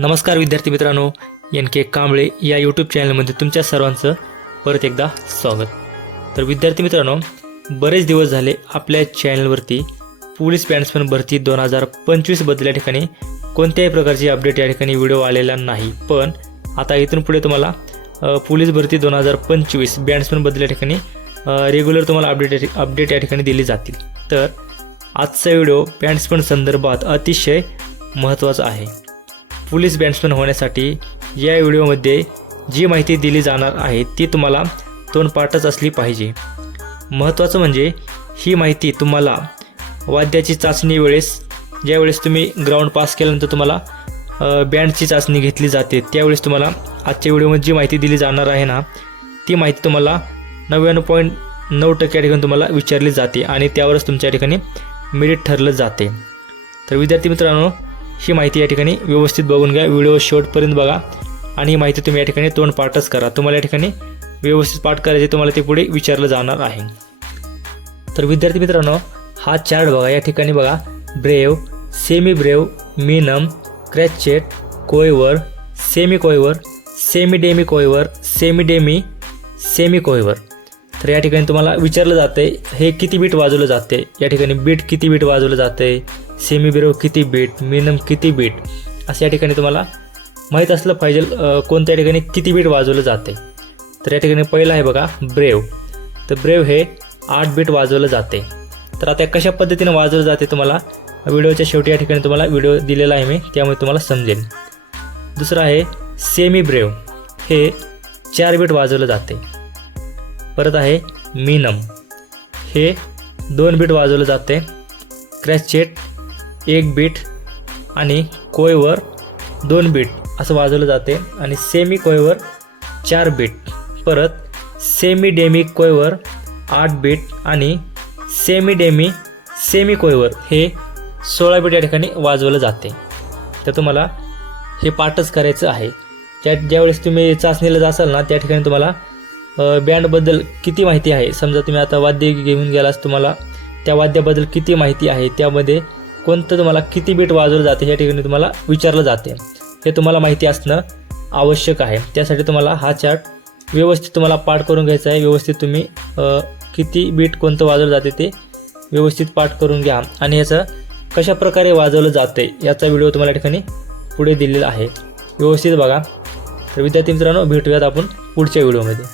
नमस्कार विद्यार्थी मित्रांनो एन के कांबळे या यूट्यूब चॅनलमध्ये तुमच्या सर्वांचं परत एकदा स्वागत. तर विद्यार्थी मित्रांनो बरेच दिवस झाले आपल्या चॅनलवरती पोलीस बॅट्समन भरती दोन हजार पंचवीसबद्दल या ठिकाणी कोणत्याही प्रकारची अपडेट या ठिकाणी व्हिडिओ आलेला नाही. पण आता इथून पुढे तुम्हाला पोलीस भरती दोन हजार पंचवीस बॅट्समनबद्दल या ठिकाणी रेग्युलर तुम्हाला अपडेट अपडेट या ठिकाणी दिली जातील. तर आजचा व्हिडिओ बॅट्समन संदर्भात अतिशय महत्त्वाचा आहे. पोलीस बॅट्समन होण्यासाठी या व्हिडिओमध्ये जी माहिती दिली जाणार आहे ती तुम्हाला तोंडपाठच असली पाहिजे. महत्त्वाचं म्हणजे ही माहिती तुम्हाला वाद्याची चाचणी वेळेस ज्यावेळेस तुम्ही ग्राउंड पास केल्यानंतर तुम्हाला बँडची चाचणी घेतली जाते त्यावेळेस तुम्हाला आजच्या व्हिडिओमध्ये जी माहिती दिली जाणार आहे ना ती माहिती तुम्हाला नव्याण्णव पॉईंट नऊ टक्के ठिकाणी तुम्हाला विचारली जाते आणि त्यावरच तुमच्या ठिकाणी मेरिट ठरलं जाते. तर विद्यार्थी मित्रांनो ही माहिती या ठिकाणी व्यवस्थित बघून घ्या. व्हिडिओ शेवटपर्यंत बघा. आणि ही माहिती तुम्ही या ठिकाणी तोंड पाठच करा. तुम्हाला या ठिकाणी व्यवस्थित पाठ करायचे तुम्हाला ते पुढे विचारलं जाणार आहे. तर विद्यार्थी मित्रांनो हा चार्ट बघा. या ठिकाणी बघा. Breve semibreve minim crotchet quaver semiquaver semidemiquaver semidemisemiquaver तर या ठिकाणी तुम्हाला विचारलं जाते हे किती बीट वाजवलं जाते या ठिकाणी बीट किती बीट वाजवलं जाते सेमी ब्रेव किती बीट मिनम किती बीट असं या ठिकाणी तुम्हाला माहीत असलं पाहिजे कोणत्या ठिकाणी किती बीट वाजवलं जाते. तर या ठिकाणी पहिलं आहे बघा ब्रेव तर ब्रेव हे आठ बीट वाजवलं जाते. तर आता कशा पद्धतीने वाजवलं जाते तुम्हाला? व्हिडिओच्या शेवटी या ठिकाणी तुम्हाला व्हिडिओ दिलेला आहे मी त्यामुळे तुम्हाला समजेल. दुसरं आहे सेमी ब्रेव हे चार बीट वाजवलं जाते. परत आहे मिनम हे दोन बीट वाजवलं जाते. क्रॅचेट एक बीट आणि कोयवर दोन बीट असं वाजवलं जाते. आणि सेमी कोयवर चार बीट. परत सेमी डेमी कोयवर आठ बीट आणि सेमी डेमी सेमी कोयवर हे सोळा बीट या ठिकाणी वाजवलं जाते. तर तुम्हाला हे पाठच करायचं आहे. त्या ज्यावेळेस तुम्ही चाचणीला जासाल ना त्या ठिकाणी तुम्हाला बँडबद्दल किती माहिती आहे? समजा तुम्ही आता वाद्य घेऊन गेलास तुम्हाला त्या वाद्याबद्दल किती माहिती आहे? त्यामध्ये कोणतं तुम्हाला किती बीट वाजवलं जाते या ठिकाणी तुम्हाला विचारलं जाते. हे तुम्हाला माहिती असणं आवश्यक आहे. त्यासाठी तुम्हाला हा चार्ट व्यवस्थित तुम्हाला पाठ करून घ्यायचा आहे. व्यवस्थित तुम्ही किती बीट कोणतं वाजवलं जाते ते व्यवस्थित पाठ करून घ्या. आणि याचं कशा प्रकारे वाजवलं जाते याचा व्हिडिओ तुम्हाला या ठिकाणी पुढे दिलेला आहे. व्यवस्थित बघा. तर विद्यार्थी मित्रांनो भेटूयात आपण पुढच्या व्हिडिओमध्ये